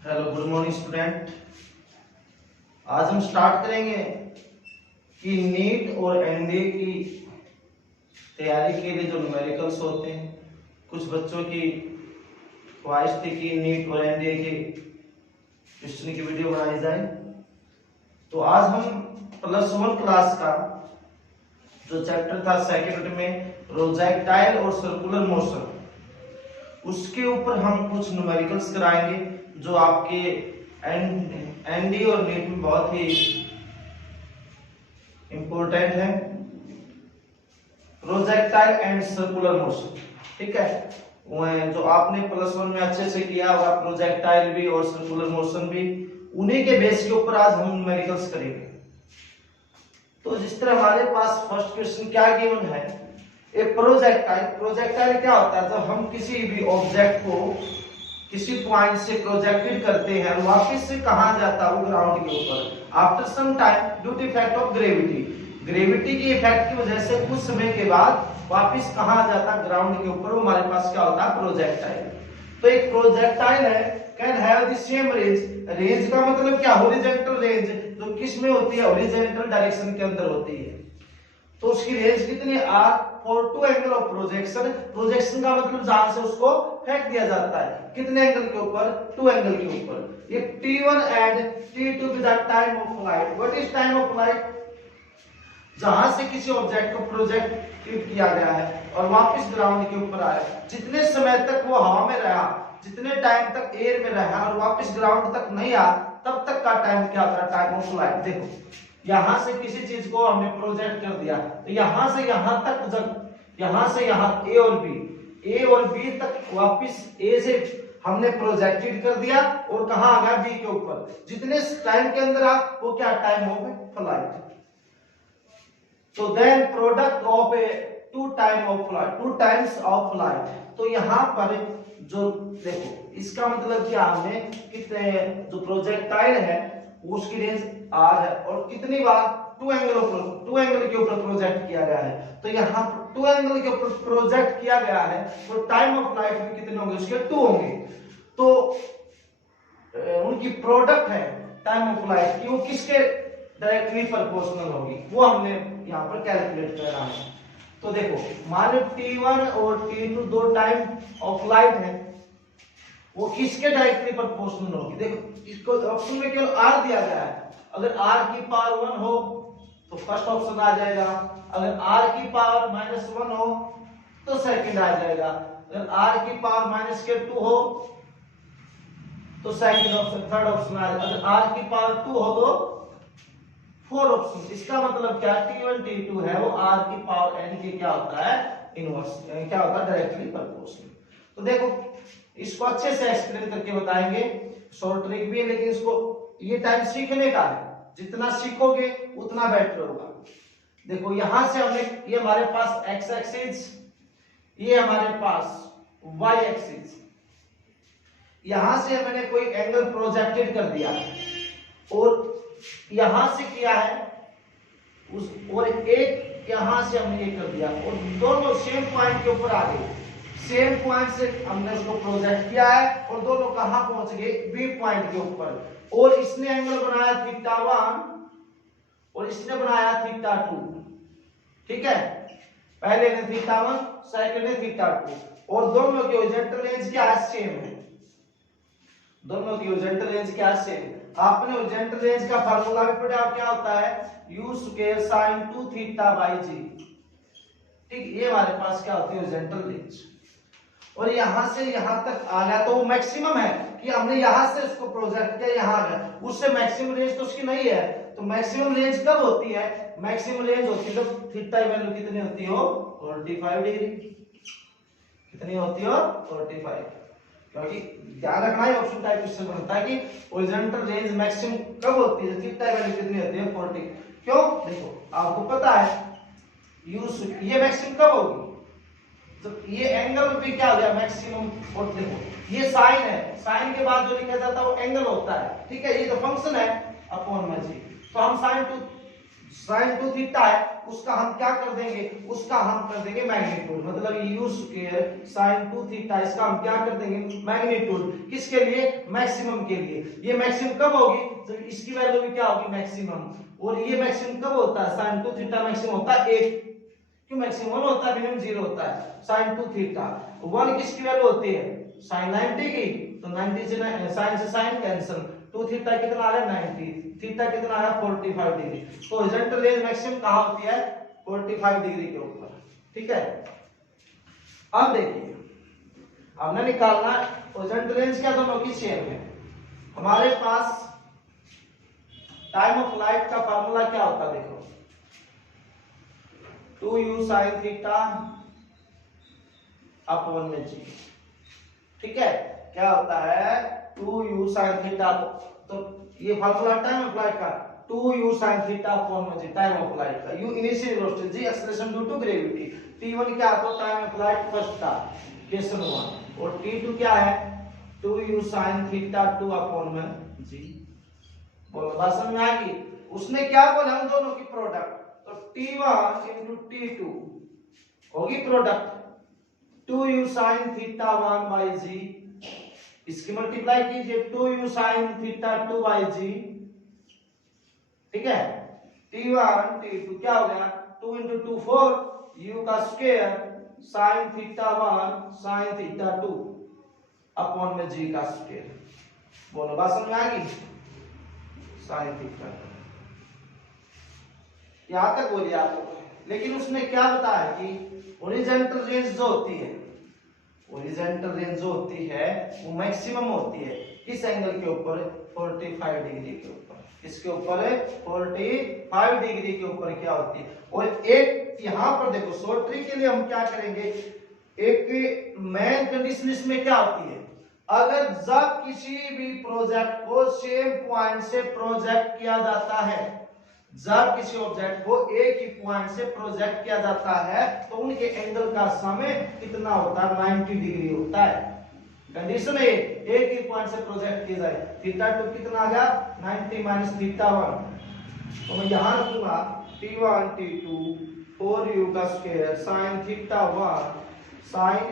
Hello, good morning student. आज हम start करेंगे कि नीट और एनडीए की तैयारी के लिए जो न्यूमेरिकल्स होते हैं। कुछ बच्चों की ख्वाहिश थी कि नीट और एनडीए के क्वेश्चन की वीडियो बनाई जाए, तो आज हम +1 क्लास का जो चैप्टर था सेकंड में प्रोजेक्टाइल और सर्कुलर मोशन, उसके ऊपर हम कुछ न्यूमेरिकल्स कराएंगे जो आपके एनडी और नीट में बहुत ही इंपॉर्टेंट है। प्रोजेक्टाइल एंड सर्कुलर मोशन, ठीक है, वो जो आपने +1 में अच्छे से किया होगा, प्रोजेक्टाइल भी और सर्कुलर मोशन भी, उन्हीं के बेस के ऊपर आज हम न्यूमेरिकल्स करेंगे। तो जिस तरह हमारे पास फर्स्ट क्वेश्चन क्या गिवन है, एक प्रोजेक्टाइल क्या होता है? जब हम किसी भी ऑब्जेक्ट को किसी पॉइंट से प्रोजेक्टेड करते हैं और वापस से कहां जाता है? वो ग्राउंड के ऊपर। After some time due to effect of gravity की इफेक्ट की वजह से कुछ समय के बाद वापस कहां जाता है? ग्राउंड के ऊपर। वो हमारे पास क्या होता है? प्रोजेक्टाइल। तो एक प्रोजेक्टाइल है can have the same range का मतलब क्या? हॉरिजॉन्टल रेंज, जो किस में होती है? हॉरिजॉन्टल डायरेक्शन के अंदर होती है। तो उसकी रेंज कितनी? R for two angle of projection का मतलब जहां से उसको फेंक दिया जाता है, कितने एंगल के ऊपर? 2 एंगल के ऊपर। ये T1 and T2 with the time of flight. What is time of flight? जहां से किसी ऑब्जेक्ट को प्रोजेक्ट किया गया है और वापस ग्राउंड के ऊपर आया, जितने समय तक वो हवा में रहा, जितने टाइम तक एयर में रहा और वापस ग्राउंड तक नहीं आया, तब तक का टाइम क्या होता है? Time of flight. देखो, यहां से किसी चीज को हमने प्रोजेक्ट कर दिया, तो यहां से यहां तक, जब यहां से यहां ए और बी तक वापस ए से हमने प्रोजेक्टेड कर दिया और कहां आ गया? बी के ऊपर। जितने टाइम के अंदर आप वो क्या टाइम हो गए? फ्लाइट। तो then product of a two times of flight. तो यहां पर जो देखो, इसका मतलब क्या, हमने कितने जो प्रोजेक्टाइल है उसकी रेंज आर है और कितनी बार? 2 एंगल के ऊपर प्रोजेक्ट किया गया है। तो यहाँ 2 एंगल के ऊपर प्रोजेक्ट किया गया है, तो टाइम ऑफ फ्लाइट में कितने होंगे? उसके 2 होंगे। तो उनकी प्रोडक्ट है टाइम ऑफ फ्लाइट की, वो किसके डायरेक्टली प्रोपोर्शनल होगी, वो हमने यहाँ पर कैलकुलेट करना है। तो देखो, मान लो T1 और T2 दो टाइम ऑफ फ्लाइट है, वो किसके डायरेक्टली प्रोपोर्शनल होगी? देखो, इसको ऑप्शन में केवल r दिया गया है। अगर r की पावर 1 हो तो फर्स्ट ऑप्शन आ जाएगा, अगर r की पावर -1 हो तो सेकंड आ जाएगा, अगर r की पावर -2 हो तो सेकंड ऑप्शन, थर्ड ऑप्शन आ जाएगा, अगर r की पावर 2 हो तो फोर्थ ऑप्शन। इसका मतलब क्या? T1 T2 है वो r की पावर n के क्या होता है? इनवर्स, क्या होता है? Directly proportional. तो देखो, इसको अच्छे से एक्सप्लेन करके बताएंगे, शॉर्ट ट्रिक भी है, लेकिन इसको ये टाइम सीखने का है, जितना सीखोगे उतना बेटर होगा। देखो, यहां से हमने, ये हमारे पास x एक्सिस, ये हमारे पास y एक्सिस, यहां से मैंने कोई एंगल प्रोजेक्टेड कर दिया और यहां से किया है उस, और एक यहां से हमने ये कर दिया और दोनों सेम पॉइंट के ऊपर आ गए। सेम पॉइंट से हमने उसको प्रोजेक्ट किया है और दोनों कहां पहुंच गए? बी पॉइंट के ऊपर। और इसने एंगल बनाया θ1 और इसने बनाया θ2, ठीक है, पहले ने θ1, सेकंड ने θ2, और दोनों की हॉरिजॉन्टल रेंज क्या है? सेम है। दोनों की हॉरिजॉन्टल रेंज क्या है? सेम। आपने हॉरिजॉन्टल रेंज का फार्मूला भी पढ़ा, क्या होता है? u square sin 2θ/g। ठीक, ये हमारे पास क्या होती है? Horizontal range. और यहां से यहां तक आ गया तो वो मैक्सिमम है कि हमने यहां से उसको प्रोजेक्ट किया, यहां आ गया, उससे मैक्सिमम रेंज तो उसकी नहीं है। तो मैक्सिमम रेंज कब होती है? मैक्सिमम रेंज होती है जब थीटा की वैल्यू कितनी होती हो? 45 डिग्री। कितनी होती हो? 45। क्योंकि ध्यान रखना है, ऑप्शन टाइप क्वेश्चन बनता है कि हॉरिजॉन्टल रेंज मैक्सिमम कब होती है? थीटा की वैल्यू कितनी होती है? 40। क्यों? देखो, आपको पता है ये मैक्सिमम कब होगी? तो ये एंगल भी क्या हो गया? मैक्सिमम। और देखो, ये साइन है, साइन के बाद जो लिखा जाता है वो एंगल होता है, ठीक है, ये तो फंक्शन है अपॉन में जी। तो हम साइन 2 साइन 2 थीटा है, उसका हम क्या कर देंगे, उसका हम कर देंगे मैग्नीट्यूड, मतलब यू स्क्वायर साइन 2 थीटा, इसका हम क्या कर देंगे मैग्नीट्यूड, किसके लिए, मैक्सिमम के लिए। ये मैक्सिमम कब होगी, जब इसकी वैल्यू भी क्या होगी मैक्सिमम, और ये मैक्सिमम कब होता है, साइन 2 थीटा मैक्सिमम होता है 1, क्यों मैक्सिमम 1 होता है, मिनिमम 0 होता है। साइन 2 थीटा 1 किसकी वैल्यू होती है, साइन 90 की, तो 90 से साइन से साइन कैंसिल, 2 थीटा कितना आ रहा है 90, थीटा कितना आ रहा है 45 डिग्री। तो हॉरिजॉन्टल रेंज मैक्सिमम कहां होती है, 45 डिग्री के ऊपर, ठीक है। अब देखिए हमने निकालना हॉरिजॉन्टल रेंज क्या दोनों की सेम है। हमारे पास टाइम ऑफ लाइट का फार्मूला क्या होता है, देखो 2u sin थीटा अपॉन में g, ठीक है, क्या होता है 2u sin थीटा, तो ये फार्मूला टाइम ऑफ लाइट का 2u sin थीटा अपॉन में g, टाइम ऑफ लाइट का, u initial velocity, g acceleration due to gravity, t1 क्या तो टाइम ऑफ लाइट फर्स्ट था क्वेश्चन 1, और t2 क्या है 2u sin थीटा 2 अपॉन में g। बोलो बात समझ में आएगी। उसने क्या बोला, हम दोनों की प्रोडक्ट, तो t1 into t2 होगी product 2u sin theta 1 by g, इसकी मल्टीप्लाई कीजिए 2u sin theta 2 by g, ठीक है। t1 t2 क्या हो गया 2 into 2 4, u का square sin theta 1 sin theta 2 upon में g का स्क्वायर। बोलो बात समझ में आ गई, sin थीटा, यहां तक बोलिए आपको। लेकिन उसने क्या बताया कि हॉरिजॉन्टल रेंज जो होती है, हॉरिजॉन्टल रेंज जो होती है वो मैक्सिमम होती है किस एंगल के ऊपर, 45 डिग्री के ऊपर, इसके ऊपर 45 डिग्री के ऊपर क्या होती है। और एक यहां पर देखो शॉर्ट ट्रिक के लिए हम क्या करेंगे, एक मेन कंडीशन इसमें क्या होती है, अगर जब किसी भी प्रोजेक्ट को सेम पॉइंट से प्रोजेक्ट किया जाता है, जब किसी ऑब्जेक्ट को एक ही पॉइंट से प्रोजेक्ट किया जाता है तो उनके एंगल का समय कितना होता है, 90 डिग्री होता है। कंडीशन है एक ही पॉइंट से प्रोजेक्ट किया जाए, थीटा 2 कितना आ गया 90 माइनस थीटा 1, तो मैं यहां रखूंगा t1 t2 4u का square sin theta 1 sin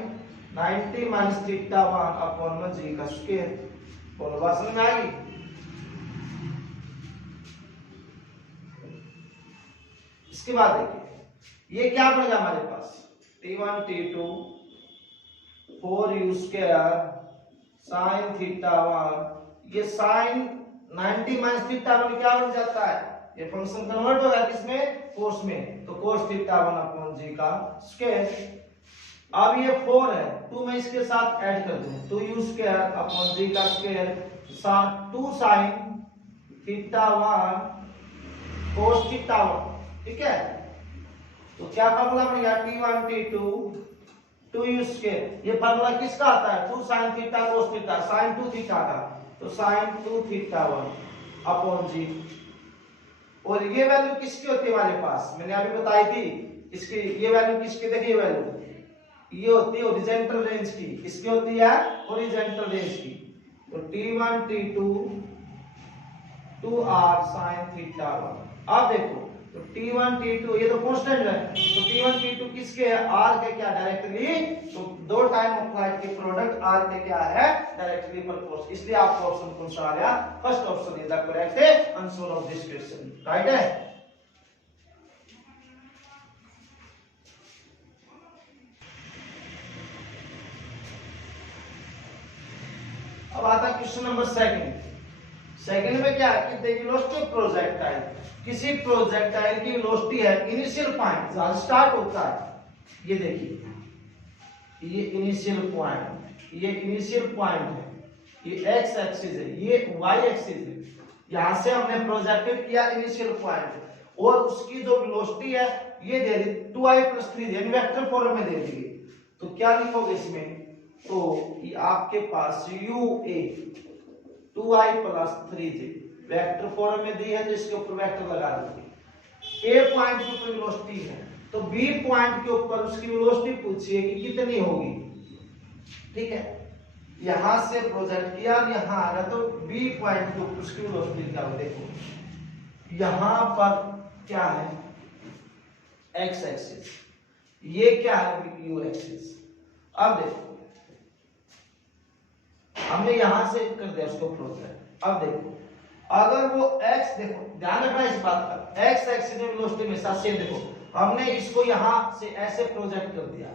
90 minus theta 1 upon में g का स्क्वायर। बोलो बात समझ में आएगी। इसके बाद देखिए ये क्या बनेगा हमारे पास t1 t2 4u square sin theta 1, ये sin 90 माइनस थीटा 1 क्या बन जाता है, ये फंक्शन कन्वर्ट होगा किसमें, कोस में, तो cos थीटा 1 अपॉन g का स्क्वायर। अब ये 4 है, 2 मैं इसके साथ ऐड कर दूं, 2u स्क्वायर अपॉन g का square 2 sin theta 1 cos theta 1, ठीक है। तो क्या फार्मूला बनेगा t1 t2 2u स्क्वायर, ये फार्मूला किसका आता है 2 sin theta cos theta, sin 2 theta का, तो sin 2 थीटा 1 अपॉन g। और ये वैल्यू किसकी होती है हमारे पास, मैंने अभी बताई थी, इसकी ये वैल्यू किसकी, देखिए वैल्यू ये होती है हॉरिजॉन्टल रेंज की, किसकी होती है हॉरिजॉन्टल रेंज की। तो t1 t2 2r sin theta 1। अब देखो तो t1 t2 ये तो कांस्टेंट है, तो t1 t2 किसके है, r के क्या डायरेक्टली, तो दो टाइम ऑफ फ्लाइट के प्रोडक्ट r के क्या है डायरेक्टली प्रोपोर्शनल, इसलिए आपको ऑप्शन कौन सा आ गया, first option is the correct answer of this question, right है। अब आता है क्वेश्चन नंबर सेकंड में क्या है कि द वेलोसिटी ऑफ प्रोजेक्टाइल, किसी प्रोजेक्टाइल की वेलोसिटी है इनिशियल पॉइंट जहां स्टार्ट होता है, ये देखिए ये इनिशियल पॉइंट, ये इनिशियल पॉइंट है, ये एक्स एक्सिस है, ये वाई एक्सिस है, यहां से हमने प्रोजेक्टेड किया इनिशियल पॉइंट, और उसकी जो वेलोसिटी है ये दे दी 2i + 3 यानी वेक्टर फॉर्म में दे दी। तो क्या लिखोगे इसमें, तो ये आपके पास ua 2i + 3j vector form में दी है, तो इसके ऊपर वेक्टर लगा दीजिए। ए पॉइंट के ऊपर वेलोसिटी है, तो बी पॉइंट के ऊपर उसकी वेलोसिटी पूछिए कि कितनी होगी, ठीक है। यहां से प्रोजेक्ट किया, यहां आ रहा, तो बी पॉइंट के ऊपर उसकी वेलोसिटी क्या हो, देखो यहां पर क्या है एक्स एक्सिस, ये क्या है यू एक्सिस। अब देखो हमने यहां से कर दिया उसको प्रोजेक्ट। अब देखो अगर वो x, देखो ध्यान रखना इस बात का, x एक्सिस में वेलोसिटी में साथ सेम, देखो हमने इसको यहां से ऐसे प्रोजेक्ट कर दिया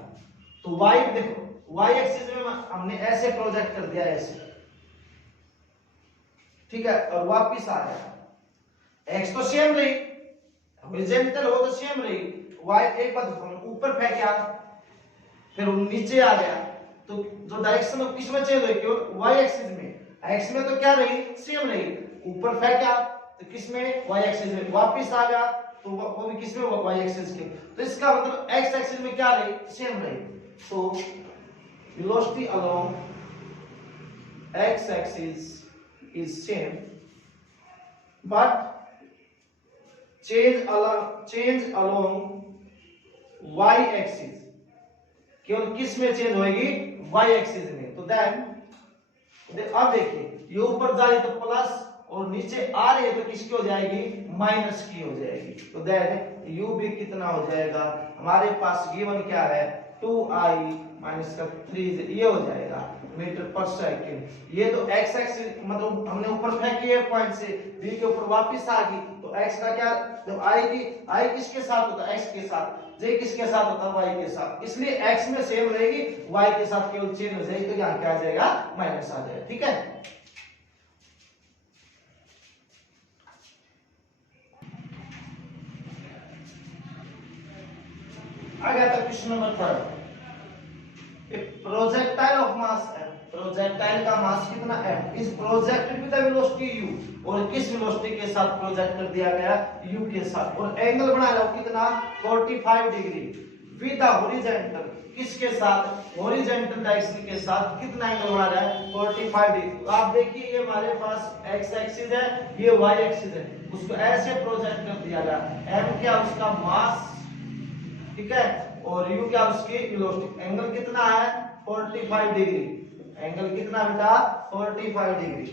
तो y, देखो y एक्सिस में हमने ऐसे प्रोजेक्ट कर दिया ऐसे, ठीक है, और वापिस आ गया। x तो सेम रही, हॉरिजॉन्टल हो तो सेम रही, y एक बार देखो ऊपर फेंका फिर नीचे आ गया तो जो डायरेक्शन किस में चेंज हुई, केवल y एक्सिस में। x में तो क्या रही, सेम रही, ऊपर फेंका तो किस में, y एक्सिस में, वापस आ गया तो वो भी किस में, y एक्सिस के। तो इसका मतलब x एक्सिस में क्या रही, सेम रही। तो velocity along x axis is same but change along y axis केवल किस में चेंज होगी, y एक्सिस में। तो देन अब देखिए ये ऊपर जा रही तो प्लस और नीचे आ रही है तो किसकी हो जाएगी, माइनस की हो जाएगी। तो देन यू भी कितना हो जाएगा, हमारे पास गिवन क्या है 2i माइनस का 3, ये हो जाएगा मीटर पर सेकंड। ये तो x एक्सिस मतलब हमने ऊपर फेंकी है पॉइंट से b के ऊपर वापस आ गई तो x का क्या, जब आएगी i किसके साथ होता है, x के साथ, j किसके साथ होता है, y के साथ, इसलिए x में सेम रहेगी, y के साथ केवल चेंज हो जाएगी तो यहाँ क्या आ जाएगा, माइनस आ जाएगा। ठीक है, आ गया था question number 3। Projectile of mass m, projectile का मास कितना m, इस projected with the velocity u, और किस वेलोसिटी के साथ प्रोजेक्ट कर दिया गया, u के साथ, और एंगल बना रहा हूं कितना 45 डिग्री विद द हॉरिजॉन्टल, किसके साथ, हॉरिजॉन्टल डायरेक्शन के साथ कितना एंगल बना रहा है 45 डिग्री। तो आप देखिए ये हमारे पास x एक्सिस है, ये y एक्सिस है, उसको ऐसे प्रोजेक्ट कर दिया गया, m क्या उसका मास, ठीक है, और u क्या उसकी वेलोसिटी, एंगल कितना है 45 डिग्री, एंगल कितना बेटा 45 डिग्री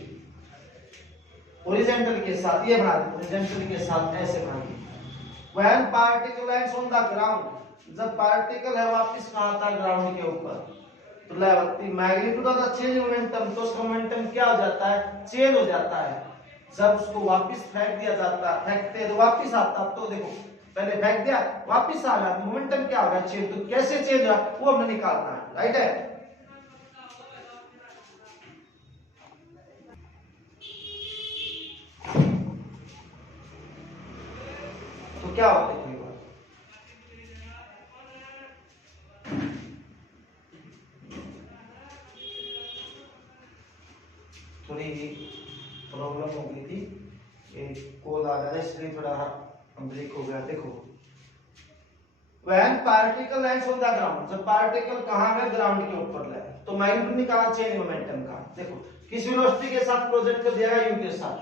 हॉरिजॉन्टल के साथ, ये बना दो हॉरिजॉन्टल के साथ ऐसे बना दो। When particle lands on the ground, जब पार्टिकल है वापस कहां था, ग्राउंड के ऊपर, तो level magnitude of the change momentum, तो उसका मोमेंटम क्या हो जाता है, चेंज हो जाता है। जब उसको वापस फेंक दिया जाता, फेंकते तो वापस आता, तो देखो पहले फेंक दिया वापस आ गया, मोमेंटम क्या होगा, चेंज, तो कैसे चेंज हुआ वो हमने निकालना है, राइट है। तो क्या होता है थोड़ी प्रॉब्लम हो गई थी, ये कॉल आ गया इसलिए थोड़ा ब्रेक हो गया। देखो when particle lands on the ground, जब पार्टिकल कहां है, ग्राउंड के ऊपर लैंड, तो मैग्नीट्यूड निकाला चेंज मोमेंटम का, देखो किस वेलोसिटी के साथ प्रोजेक्ट कर दिया गया, u के साथ।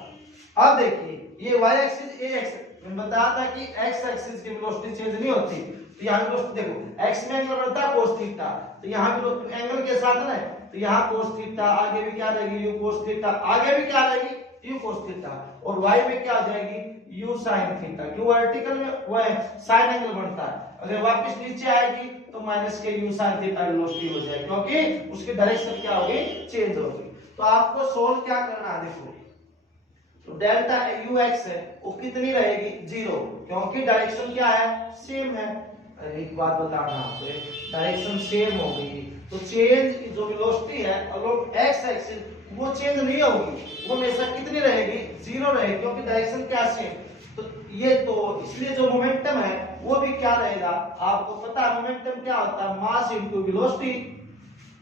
अब देखिए ये y एक्सिस, a एक्सिस, मैंने बताया था कि x एक्सिस की वेलोसिटी चेंज नहीं होती, तो यहां वेलोसिटी देखो x में एंगल बढ़ता है cos थीटा, तो यहां भी एंगल के साथ ना, तो यहां cos थीटा, आगे भी क्या रहेगी u cos थीटा, आगे भी क्या रहेगी u cos थीटा, और y में क्या आ जाएगी u sin थीटा, क्यों वर्टिकल में वो sin एंगल बनता है, अगर वापस नीचे आएगी तो माइनस के u sin थीटा वेलोसिटी हो जाएगी, क्योंकि उसकी डायरेक्शन क्या होगी, चेंज होगी। तो आपको सोल्व क्या करना है, देखो तो डेल्टा ux है वो कितनी रहेगी, 0, क्योंकि डायरेक्शन क्या है, सेम है। एक बात बताना आपको, डायरेक्शन सेम होगी तो चेंज जो वेलोसिटी है अलोंग x एक्सिस वो चेंज नहीं होगी, वो हमेशा कितनी रहेगी, 0 रहेगी, क्योंकि डायरेक्शन क्या सेम। तो ये तो इसलिए जो मोमेंटम है वो भी क्या रहेगा, आपको पता है मोमेंटम क्या होता है, मास इनटू वेलोसिटी।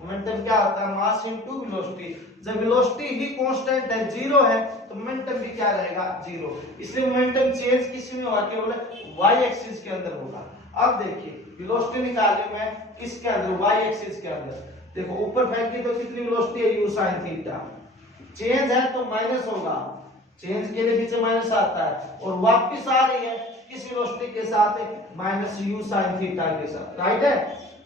मोमेंटम क्या होता है, मास इनटू वेलोसिटी। जब वेलोसिटी ही कांस्टेंट है, 0 है, तो मोमेंटम भी क्या रहेगा, 0। इसलिए मोमेंटम चेंज किस में होगा, केवल y एक्सिस के अंदर होगा। अब देखिए वेलोसिटी निकाले मैं किसके अंदर, y एक्सिस के अंदर, देखो ऊपर फेंकी तो कितनी वेलोसिटी है, u sin थीटा, चेंज है तो माइनस होगा, चेंज के लिए पीछे माइनस आता है, और वापस आ रही है किस वेलोसिटी के साथ, माइनस u sin थीटा के साथ, राइट है।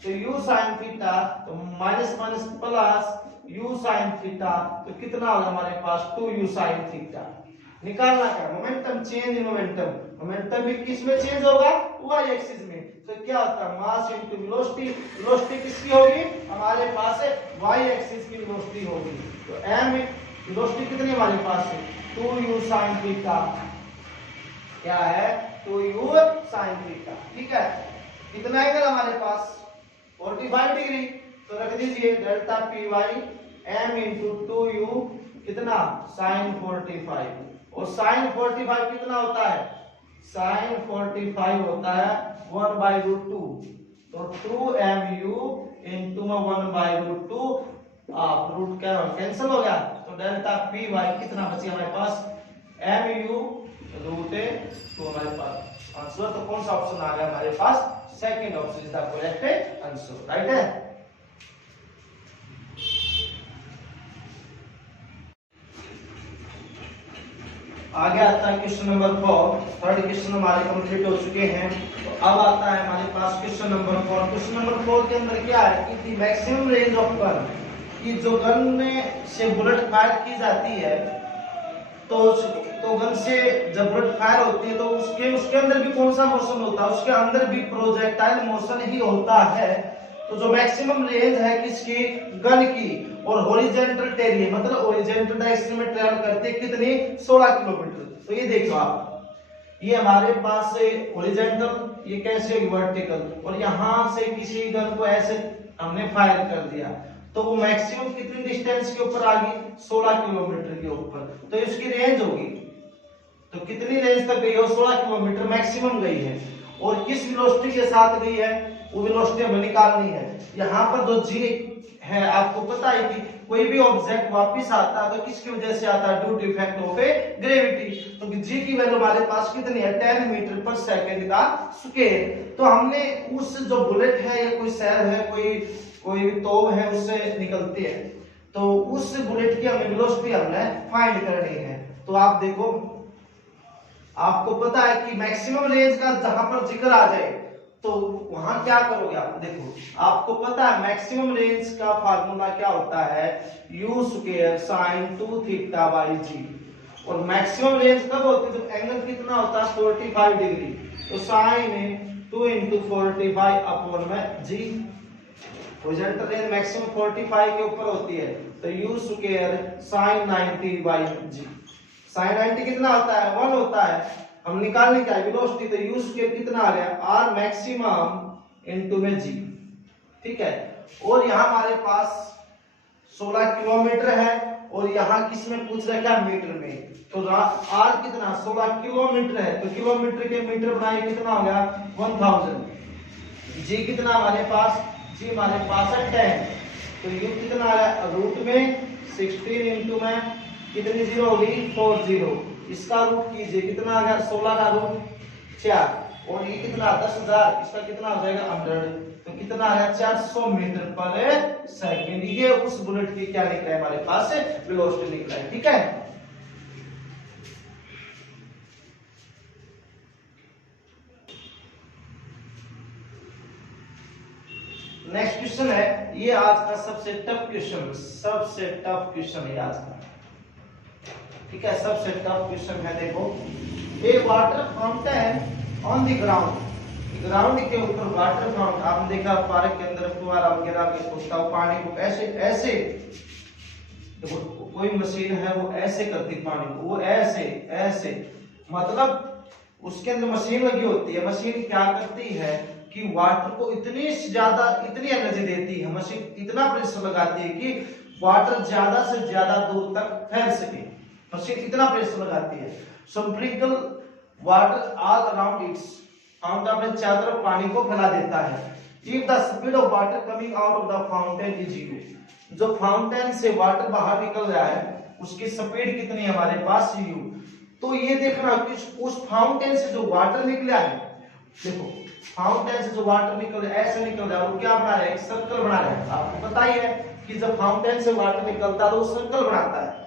तो u sin थीटा तो minus minus plus u sin theta, तो कितना होगा हमारे पास 2u sin थीटा, निकालना क्या, momentum, change in momentum. Momentum भी किस में चेंज होगा, वाई एक्सिस में। तो क्या होता है, मास इनटू वेलोसिटी। वेलोसिटी किसकी होगी, हमारे पास है वाई एक्सिस की वेलोसिटी होगी। तो m वेलोसिटी कितनी हमारे पास है, 2u sin थीटा। क्या है, 2u sin थीटा। ठीक है, कितना एंगल हमारे पास, 45 डिग्री। तो रख दीजिए delta P Y m into 2u कितना, sin 45। और sin 45 कितना होता है, sin 45 होता है 1/√2। तो 2mu इंटू 1/√2, आप रूट क्या कैंसिल हो गया। तो डेल्टा पी वाई कितना बची हमारे पास, mu रूट 2 हमारे पास आंसर। तो कौन सा ऑप्शन आ गया हमारे पास, second option is the correct answer, right है। आगे आता है क्वेश्चन नंबर 4। थर्ड क्वेश्चन हमारे कंप्लीट हो चुके हैं। तो अब आता है हमारे पास क्वेश्चन नंबर 4। क्वेश्चन नंबर 4 के अंदर क्या है कि the maximum range of gun, कि जो गन में से बुलेट फायर की जाती है, तो गन से जब बुलेट फायर होती है तो उसके अंदर भी कौन सा मोशन होता है, उसके अंदर भी प्रोजेक्टाइल मोशन ही होता है। तो जो मैक्सिमम रेंज है किसकी, गन की, और हॉरिजॉन्टल टेरियर मतलब हॉरिजॉन्टल डायरेक्शन में ट्रैवल करते हैं कितनी, 16 किलोमीटर। तो ये देखो आप, ये हमारे पास से हॉरिजॉन्टल, ये कैसे वर्टिकल, और यहां से किसी गन को ऐसे हमने फायर कर दिया, तो वो मैक्सिमम कितनी डिस्टेंस के ऊपर आ गई, 16 किलोमीटर के ऊपर। तो इसकी रेंज होगी, तो कितनी रेंज तक गई हो, 16 किलोमीटर मैक्सिमम गई है। और किस वेलोसिटी के साथ गई है, वो वेलोसिटी हमें निकालनी है। यहाँ पर जो जी है, आपको पता है कि कोई भी ऑब्जेक्ट वापस आता है तो किसकी वजह से आता है, due to effect of gravity. तो जी की वैल्यू हमारे पास कितनी है, 10 मीटर पर सेकंड का स्क्वायर। तो हमने उस जो बुलेट है या कोई सेल है, कोई भी तोप है, उससे निकलती है, तो उस बुलेट की हमें वेलोसिटी हमने फाइंड करनी है। तो आप देखो, आपको पता है कि मैक्सिमम रेंज का जहां पर जिक्र आ जाए तो वहां क्या करोगे आप, देखो आपको पता है मैक्सिमम रेंज का फार्मूला क्या होता है, u square sin 2 theta by G. और मैक्सिमम रेंज कब होती है, जब एंगल कितना होता है, 45 डिग्री। तो sin 2 इंटू 45 अपॉन में जी। हॉरिजॉन्टल रेंज मैक्सिमम 45 के ऊपर होती है, तो u square sin 90 by g. sin 90 कितना होता है, 1 होता है। हम निकालने क्या है, वेलोसिटी, तो u स्क्वायर कितना आ गया, r मैक्सिमम इनटू में g। ठीक है, और यहाँ हमारे पास 16 किलोमीटर है, और यहाँ किस में पूछ रखा है, मीटर में। तो r कितना, 16 किलोमीटर है, तो किलोमीटर के मीटर बनाए कितना हो गया, 1000। g कितना हमारे पास, g हमारे पास है 10। तो u कितना आ गया, रूट में 16 इंटू में कितनी जीरो होगी, 40। इसका रूट कीजिए, कितना आ गया, 16 का रूट 4, और ये कितना 10,000, इसका कितना हो जाएगा 100। तो कितना आ गया, 400 मीटर पर सेकंड। ये उस बुलेट की क्या निकला है हमारे पास, वेलोसिटी निकला है। ठीक है, नेक्स्ट क्वेश्चन है, ये आज का सबसे टफ क्वेश्चन है आज का। ठीक है, सबसे टफ क्वेश्चन है। देखो, a water fountain on the ground के ऊपर वाटर फाउंटेन, आपने देखा पार्क के अंदर फुहारा वगैरह में होता है, पानी को ऐसे देखो, कोई मशीन है वो ऐसे करती पानी को, वो ऐसे मतलब उसके अंदर मशीन लगी होती है। मशीन क्या करती है कि वाटर को इतनी एनर्जी देती है, मशीन इतना प्रेशर लगाती है कि वाटर ज्यादा से ज्यादा दूर तक फैल सके। मशीन इतना प्रेशर लगाती है, sprinkle water all around its, fountain अपने चारों तरफ पानी को फैला देता है। If the speed of water coming out of the fountain is u, जो फाउंटेन से वाटर बाहर निकल रहा है उसकी स्पीड कितनी है हमारे पास, u। तो ये देखना कि उस फाउंटेन से जो वाटर निकला है, देखो फाउंटेन से जो वाटर निकल ऐसे निकल रहा है, वो क्या बना रहा है, एक सर्कल बना रहा है। आपको पता ही है कि जब फाउंटेन से वाटर निकलता है तो वो सर्कल बनाता है।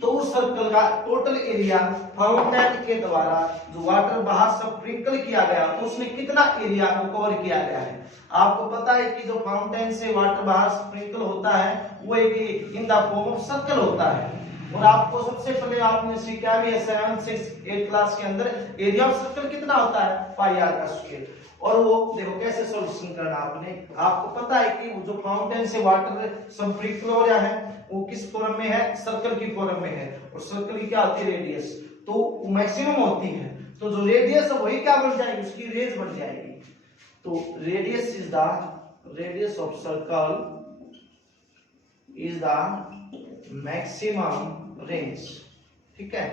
तो उस सर्कल का टोटल एरिया फाउंटेन के द्वारा जो वाटर बाहर स्प्रिंकल किया गया, तो उसने कितना एरिया को कवर किया गया है। आपको पता है कि जो फाउंटेन से वाटर बाहर स्प्रिंकल होता है वो एक in the form of circle होता है। और आपको सबसे पहले आपने सीखा भी है 7, 6, 8 क्लास के अंदर एरिया ऑफ सर्कल कितना होता है, पाई आर का स्क्वायर। और वो देखो कैसे सॉल्यूशन करना आपने, आपको पता है कि जो फाउंटेन से वाटर सब फ्री फ्लो हो रहा है वो किस फॉर्म में है, सर्कल की फॉर्म में है। और सर्कल की क्या होती है, रेडियस तो मैक्सिमम होती है, तो जो रेडियस है वही क्या बन जाएगी, उसकी रेंज बन जाएगी। तो radius is the radius of circle is the maximum range, ठीक है।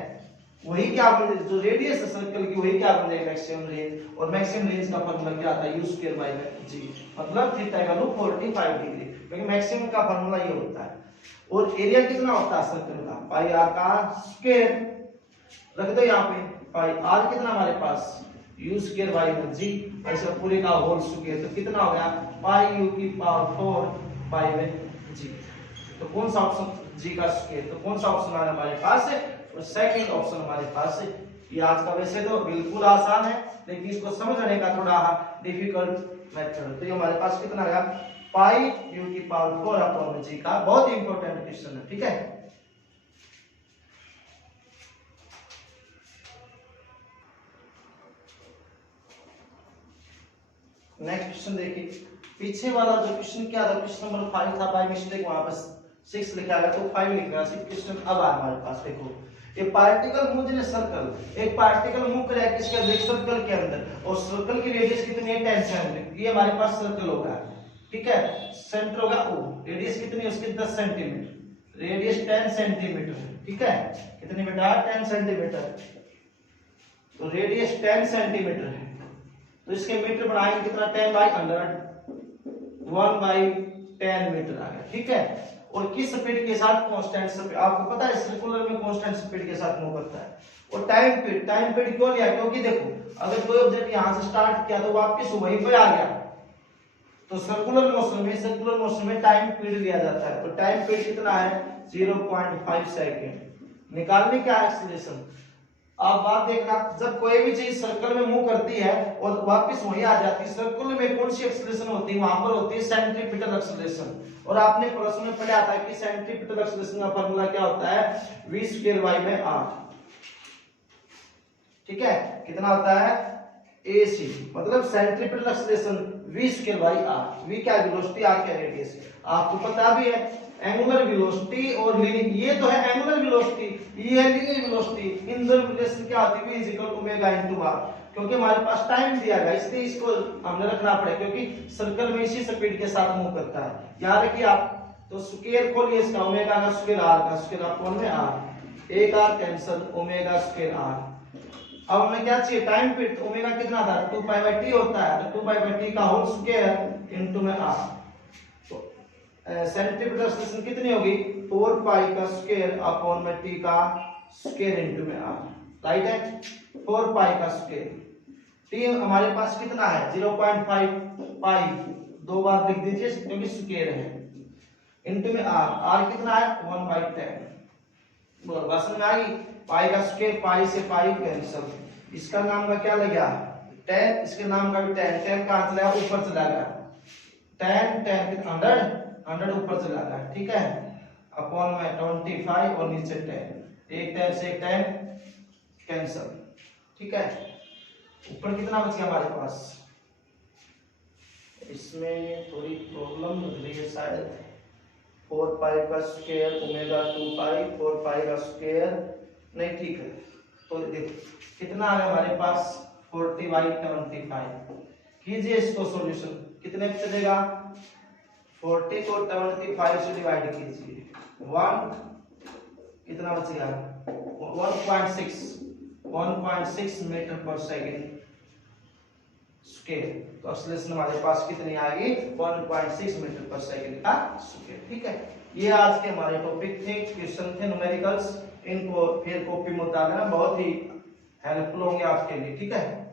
वही क्या बन, जो रेडियस है सर्कल की वही क्या बन जाएगी, मैक्सिमम रेंज। और मैक्सिमम रेंज का फार्मूला क्या आता है, u²/g, मतलब थीटा का 45 डिग्री, क्योंकि मैक्सिमम का फार्मूला ये होता है। और एरिया कितना होता है सर्कल का, पाई आर का स्क्वायर, रख दो यहाँ पे, पाई आर कितना हमारे पास u²/g, ऐसे पूरे का होल स्क्वायर, तो कितना हो गया पाई u⁴ तो कौन सा ऑप्शन, g का स्क्वायर, तो कौन सा ऑप्शन आ रहा है हमारे पास है, और सेकंड ऑप्शन हमारे पास है। ये आज का वैसे तो बिल्कुल आसान है, लेकिन इसको समझने का थोड़ा डिफिकल्ट मेथड। तो ये हमारे पास कितना आया, पाई u⁴/g का बहुत इंपॉर्टेंट क्वेश्चन है, ठीक है। नेक्स्ट क्वेश्चन देखिए, पीछे वाला जो क्वेश्चन क्या था, क्वेश्चन नंबर 5 था, बाय मिस्टेक वहां पर 6 लिखा गया, तो 5 लिख रहा है क्वेश्चन। अब आ हमारे पास देखो, ये पार्टिकल मूव इन सर्कल, एक पार्टिकल मूव करे किसके अंदर, एक सर्कल के अंदर, और सर्कल की रेडियस कितनी है, 10 सेंटीमीटर। ये हमारे पास सर्कल होगा, ठीक है, सेंटर होगा O, रेडियस कितनी है उसकी 10 सेंटीमीटर, रेडियस 10 सेंटीमीटर, ठीक है। कितनी बेटा, 10 सेंटीमीटर, तो रेडियस 10 सेंटीमीटर है, तो इसके मीटर बनाएंगे कितना, 10/100, 1/10 मीटर आ गया, ठीक है। और किस स्पीड के साथ, कांस्टेंट स्पीड, आपको पता है सर्कुलर में कांस्टेंट स्पीड के साथ मूव करता है। और टाइम पीरियड क्यों लिया, क्योंकि देखो अगर कोई ऑब्जेक्ट यहां से स्टार्ट किया तो वापस वहीं पे आ गया, तो सर्कुलर मोशन में टाइम पीरियड लिया जाता है। तो टाइम पीरियड कितना है, 0.5 सेकंड। निकालने क्या एक्सीलरेशन, आप बात देखना, जब कोई भी चीज सर्कल में मूव करती है और वापस वहीं आ जाती है, सर्कल में कौन सी एक्सीलरेशन होती है, वहां पर होती है सेंट्रीपिटल एक्सीलरेशन। और आपने प्रश्न में पढ़ा था कि सेंट्रीपिटल एक्सीलरेशन का फार्मूला क्या होता है, v²/r, ठीक है। कितना होता है, ac, मतलब सेंट्रीपिटल एक्सीलरेशन v²/r, v क्या वेलोसिटी, r क्या रेडियस। आपको पता भी है एंगुलर वेलोसिटी और लीनियर, ये तो है एंगुलर वेलोसिटी, ये है लीनियर वेलोसिटी, इन दोनों रिलेशन क्या होती है, v = ω/r। क्योंकि हमारे पास टाइम दिया गया इसलिए इसको हमने रखना पड़ेगा, क्योंकि सर्कल में इसी स्पीड के साथ मूव करता है। याद रखिए आप, तो स्क्वायर खोलिए इसका, ओमेगा का स्क्वायर r का स्क्वायर अपॉन में r, एक r कैंसिल, ω²r। अब हमें क्या चाहिए, टाइम पीरियड, ओमेगा कितना था, 2π/t होता है, तो 2π/t का होल स्क्वायर इनटू में r। तो सेंट्रीपिटल एक्सीलरेशन कितनी होगी, 4π का स्क्वायर अपॉन में t का स्क्वायर इनटू में r, राइट है, 4π का स्क्वायर। t हमारे पास कितना है, 0.5 पाई, दो बार लिख दीजिए क्योंकि स्क्वायर है, इनटू में r कितना है 1/10। बोलो बात समझ में आई, पाई का स्क्वायर, पाई से पाई कैंसिल, इसका नाम का क्या लग गया 10, इसके नाम का भी 10, 10 का अंत लगा ऊपर चला गया, 10 100 ऊपर चला गया, ठीक है, अपॉन में 25 और नीचे 10, एक 10 से एक 10 कैंसिल, ठीक है। ऊपर कितना बच गया हमारे पास, इसमें थोड़ी प्रॉब्लम लग रही है शायद, 4π का स्क्वायर ओमेगा 2π, 4π का स्क्वायर नहीं, ठीक है। तो देखो कितना आ गया हमारे पास 40/25, कीजिए इसको सॉल्यूशन, कितने पे चलेगा, 40 को 25 से डिवाइड कीजिए, 1 कितना बच गया 1.6 मीटर पर सेकंड स्क्वायर। तो एक्सीलरेशन हमारे पास कितनी आएगी 1.6 मीटर पर सेकंड का स्क्वायर, ठीक है। ये आज के हमारे टॉपिक थे, क्वेश्चन थे न्यूमेरिकल्स, इनको फिर कॉपी में उतारना, बहुत ही हेल्पफुल होंगे आपके लिए, ठीक है।